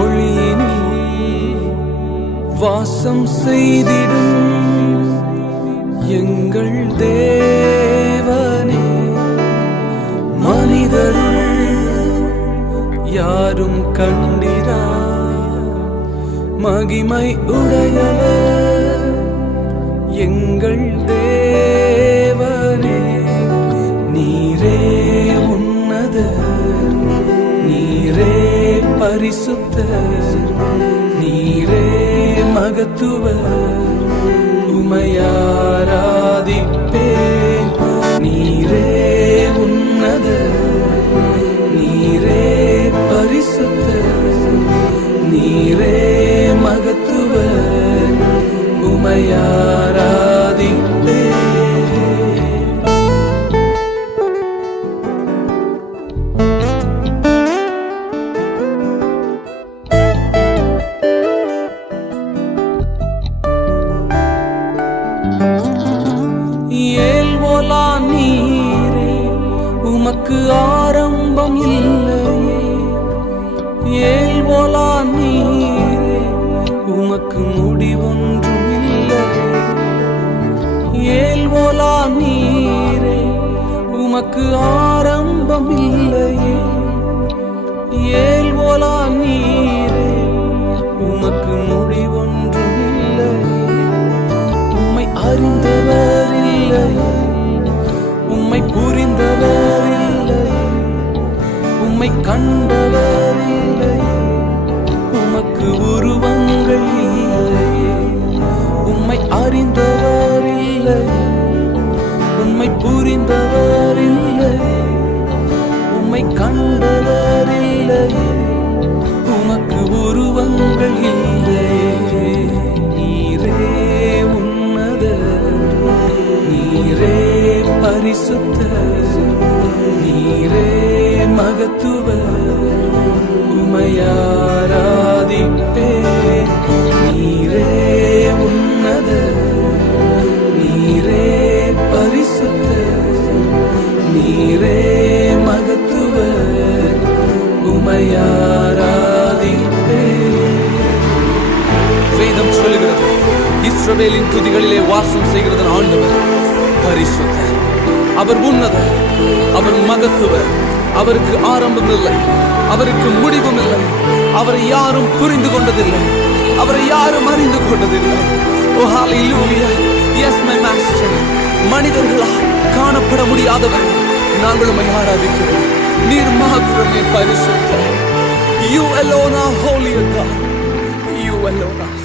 ஒளியினில் வாசம் செய்திடும் எங்கள் தேவனே, மனிதருள் யாரும் கண்டிரா மகிமை உடையவர் எங்கள் தேவனே. நீரே உன்னதர், நீரே பரிசுத்தர், நீரே மகத்துவர், உமையாராதிப்பேன். நீரே உன்னதர், நீரே பரிசுத்தர், நீரே மகத்துவர், உமையாராதிப்பேன். ஏல்வோலா நீரே உமக்கு ஆரம்பம் இல்லையே, ஏல்வோலா நீரே உமக்கு முடிவொன்றும் இல்லையே, ஏல்வோலா நீரே உமக்கு ஆரம்பம் இல்லையே, ஏல்வோலா நீரே உமக்கு முடிவொன்றும் இல்லையே. உம்மை அறிந்தவர் இல்லையே, உம்மை புரிந்தவர் இல்லையே, உம்மை கண்டவர் இல்லையே, உமக்கு உருவங்கள் இல்லையே. உம்மை அறிந்தவர் இல்லையே, உம்மை புரிந்தவர் இல்லையே, உம்மை கண்டவர் இல்லையே, உமக்கு உருவங்கள் இல்லையே. நீரே உன்னதர், நீரே பரிசுத்தர், நீரே மகத்துவர், உமையாராதிப்பேன். நீரே உன்னதர், நீரே பரிசுத்தர், நீரே மகத்துவர், உமையாராதிப்பேன். வேதம் சொல்லுகிறது, இஸ்ரவேலின் துதிகளிலே வாசம் செய்கிறது ஆண்டவர் பரிசுத்தர், அவர் உன்னதர், அவர் மகத்துவர், அவருக்கு ஆரம்பம் இல்லை, அவருக்கு முடிவும் இல்லை, அவரை யாரும் புரிந்து கொண்டதில்லை, அவரை யாரும் அறிந்து கொண்டதில்லை. ஓ ஹalleluya, எஸ் மை மாஸ்டர். மனிதர்களால் காணப்பட முடியாதவர், நாங்கள் உம்மை ஆராதிக்கிறோம். நீர் மாத்திரமே பரிசுத்தர். You alone are holy God. You alone are